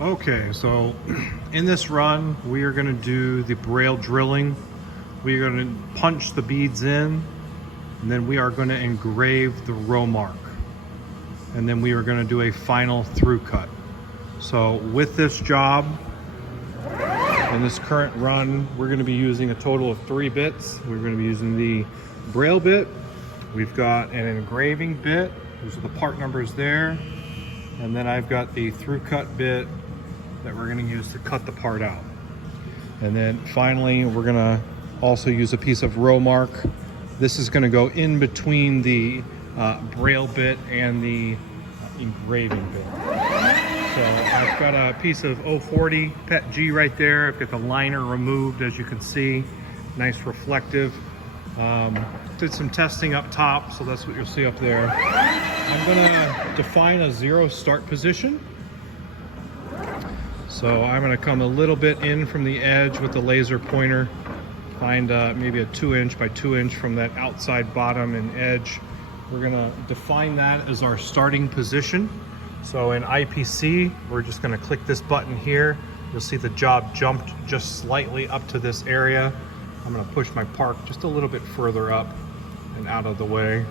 Okay, so in this run, we are gonna do the braille drilling. We are gonna punch the beads in, and then we are gonna engrave the Rowmark. And then we are gonna do a final through cut. So with this job, in this current run, we're gonna be using a total of 3 bits. We're gonna be using the braille bit. We've got an engraving bit. Those are the part numbers there. And then I've got the through cut bit that we're gonna use to cut the part out. And then finally, we're gonna also use a piece of Rowmark. This is gonna go in between the braille bit and the engraving bit. So I've got a piece of 040 PET G right there. I've got the liner removed, as you can see, nice reflective. Did some testing up top, so that's what you'll see up there. I'm gonna define a 0 start position. So I'm gonna come a little bit in from the edge with the laser pointer, find maybe a 2" by 2" from that outside bottom and edge. We're gonna define that as our starting position. So in IPC, we're just gonna click this button here. You'll see the job jumped just slightly up to this area. I'm gonna push my park just a little bit further up and out of the way.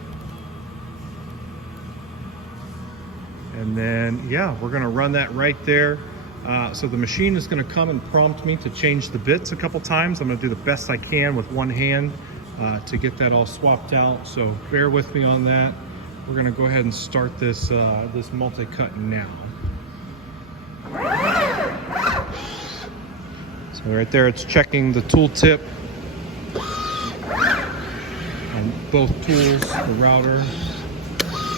And then, yeah, we're gonna run that right there. So the machine is gonna come and prompt me to change the bits a couple times. I'm gonna do the best I can with one hand to get that all swapped out. So bear with me on that. We're gonna go ahead and start this, this multi-cut now. So right there, it's checking the tool tip on both tools, the router,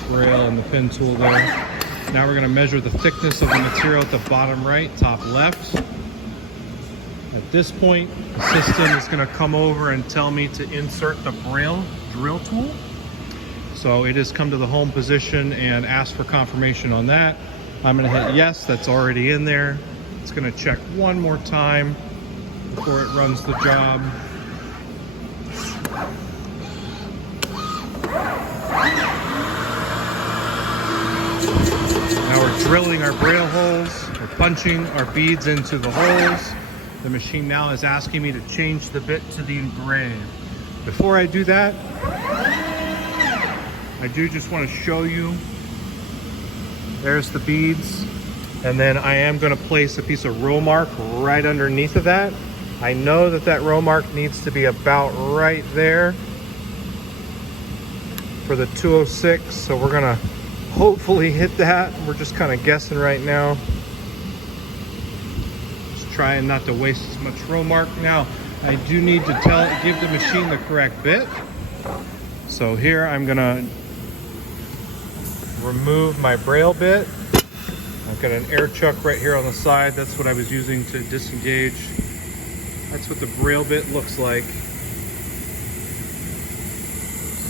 braille, and the pen tool there. Now we're gonna measure the thickness of the material at the bottom right, top left. At this point, the system is gonna come over and tell me to insert the braille drill tool. So it has come to the home position and asked for confirmation on that. I'm gonna hit yes, that's already in there. It's gonna check one more time before it runs the job. Now we're drilling our braille holes. We're punching our beads into the holes. The machine now is asking me to change the bit to the engrave. Before I do that, I do just want to show you. There's the beads. And then I am going to place a piece of Rowmark right underneath of that. I know that that Rowmark needs to be about right there for the 206. So we're going to hopefully hit that. We're just kind of guessing right now. Just trying not to waste as much Rowmark. Now, I do need to give the machine the correct bit. So here I'm gonna remove my braille bit. I've got an air chuck right here on the side. That's what I was using to disengage. That's what the braille bit looks like.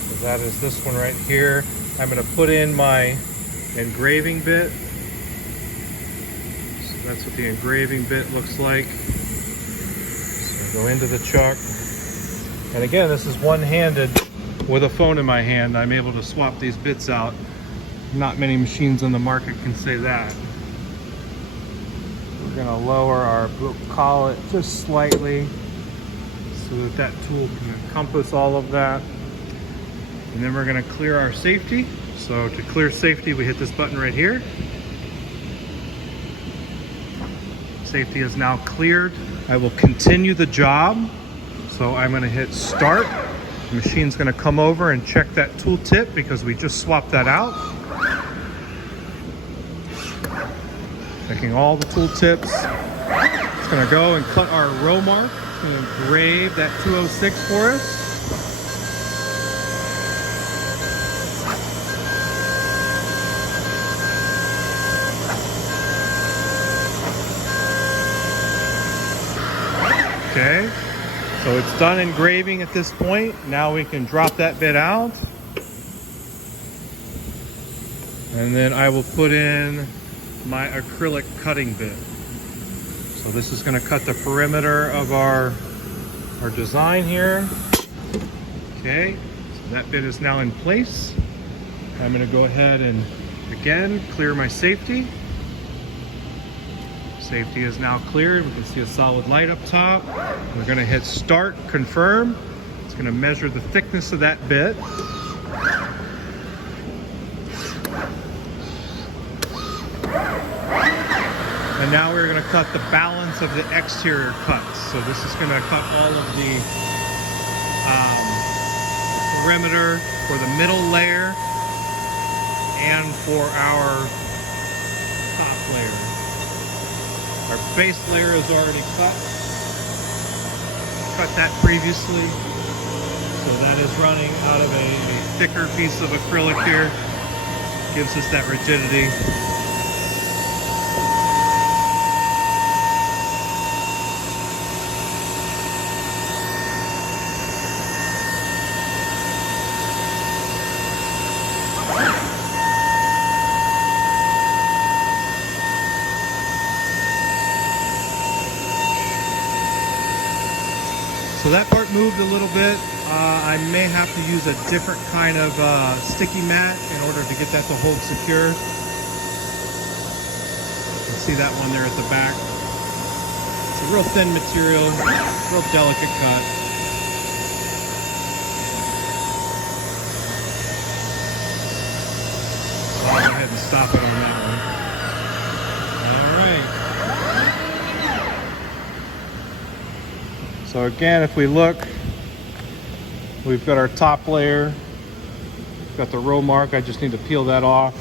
So that is this one right here. I'm gonna put in my engraving bit. So that's what the engraving bit looks like. So go into the chuck. And again, this is one-handed with a phone in my hand. I'm able to swap these bits out. Not many machines on the market can say that. We're gonna lower our collet just slightly so that that tool can encompass all of that. And then we're gonna clear our safety. So to clear safety, we hit this button right here. Safety is now cleared. I will continue the job. So I'm gonna hit start. The machine's gonna come over and check that tool tip because we just swapped that out. Checking all the tool tips. It's gonna go and cut our Rowmark. It's gonna engrave that 206 for us. Okay, so it's done engraving at this point. Now we can drop that bit out. And then I will put in my acrylic cutting bit. So this is going to cut the perimeter of our design here. Okay, so that bit is now in place. I'm going to go ahead and again clear my safety. Safety is now cleared. We can see a solid light up top. We're going to hit start, confirm. It's going to measure the thickness of that bit. And now we're going to cut the balance of the exterior cuts. So this is going to cut all of the perimeter for the middle layer and for our top layer. Our base layer is already cut. Cut that previously. So that is running out of a thicker piece of acrylic here. Gives us that rigidity. So that part moved a little bit. I may have to use a different kind of sticky mat in order to get that to hold secure. You can see that one there at the back. It's a real thin material, real delicate cut. So I'll go ahead and stop it on that one. So again, if we look, we've got our top layer, got the Rowmark. I just need to peel that off.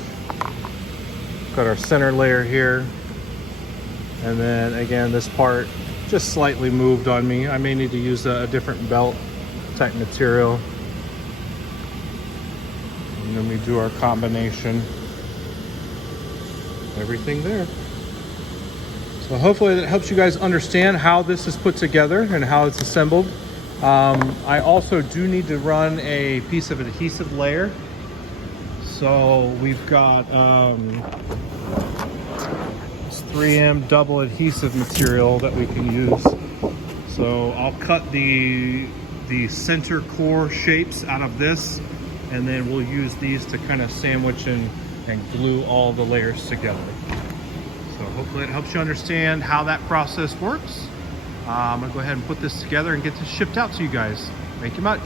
Got our center layer here. And then again, this part just slightly moved on me. I may need to use a different belt type material. And then we do our combination. Everything there. So hopefully that helps you guys understand how this is put together and how it's assembled. I also do need to run a piece of adhesive layer. So we've got this 3M double adhesive material that we can use. So I'll cut the center core shapes out of this, and then we'll use these to kind of sandwich and glue all the layers together. So hopefully it helps you understand how that process works. I'm gonna go ahead and put this together and get this shipped out to you guys. Thank you much.